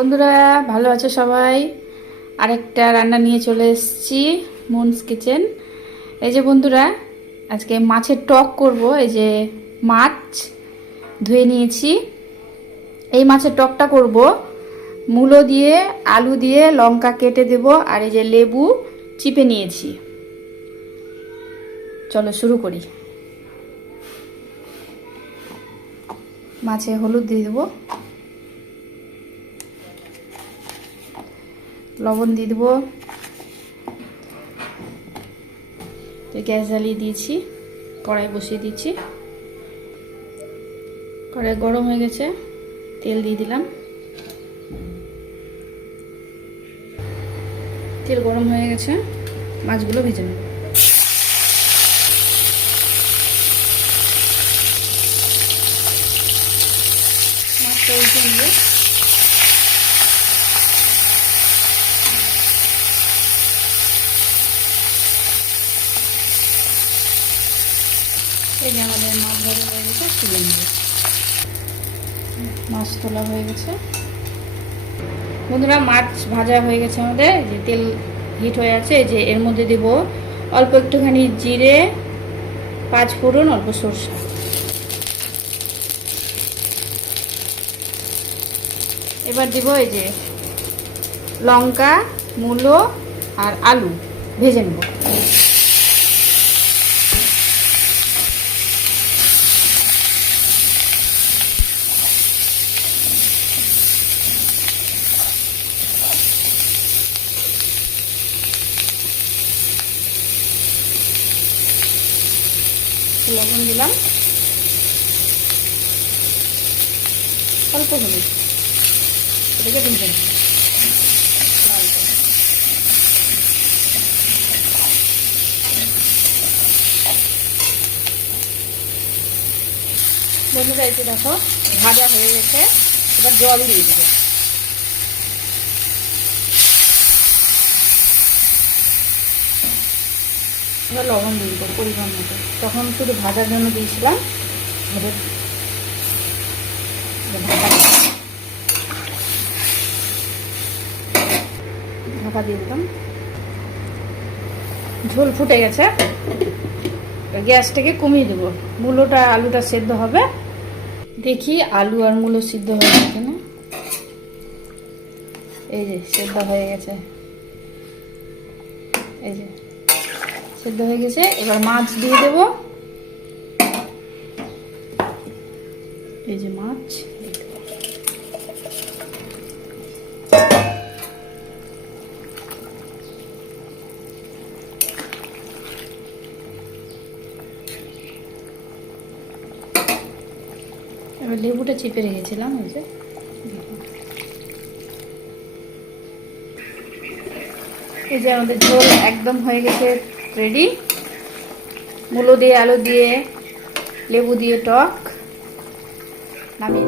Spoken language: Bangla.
বন্ধুরা ভালো আছো সবাই? আরেকটা রান্না নিয়ে চলে এসেছি মুনস কিচেন। এই যে বন্ধুরা, আজকে মাছের টক করব। এই যে মাছ ধুয়ে নিয়েছি, এই মাছের টকটা করব। মূলো দিয়ে, আলু দিয়ে, লঙ্কা কেটে দেব, আর এই যে লেবু চিপে নিয়েছি। চলো শুরু করি। মাছে হলুদ দিয়ে দেবো, লবণ দিয়ে দেবো। গ্যাস জ্বালিয়ে দিয়েছি, কড়াই বসিয়ে দিয়েছি। কড়াই গরম হয়ে গেছে, তেল দিয়ে দিলাম। তেল গরম হয়ে গেছে, মাছগুলো ভেজে নেব। মাছটা উল্টে দিয়ে এই যে আমাদের মাছ ভাজা হয়ে গেছে, তুলে নেব। মাছ তোলা হয়ে গেছে বন্ধুরা, মাছ ভাজা হয়ে গেছে আমাদের। যে তেল হিট হয়ে আছে, এই যে এর মধ্যে দেব অল্প একটুখানি জিরে, 5 ফোড়ন, অল্প সরষে। এবার দেব এই যে লঙ্কা, মূলো আর আলু ভেজে নেব। লবণ দিলাম, অল্প হলুদ, এটাকে ভেজে নেব। বন্ধুরা এই যে দেখো ভাজা হয়ে গেছে, এবার জল দিয়ে দেবো। এবার লবণ দিয়ে দেবো পরিমাণ মতো, তখন শুধু ভাজার জন্য দিয়েছিলাম। ঢাকা দিয়ে দিলাম। ঝোল ফুটে গেছে, গ্যাসটাকে কমিয়ে দেবো। মূলোটা আলুটা সেদ্ধ হবে, দেখি আলু আর মূলো সিদ্ধ হয়ে গেছে না। এই যে সেদ্ধ হয়ে গেছে, এই যে সেদ্ধ হয়ে গেছে। এবার মাছ দিয়ে দেব। এই যে মাছ, এবার লেবুটা চিপে রেখেছিলাম। ওই যে এই যে আমাদের ঝোল একদম হয়ে গেছে, রেডি। মূলো দিয়ে, আলু দিয়ে, লেবু দিয়ে টক নামিয়ে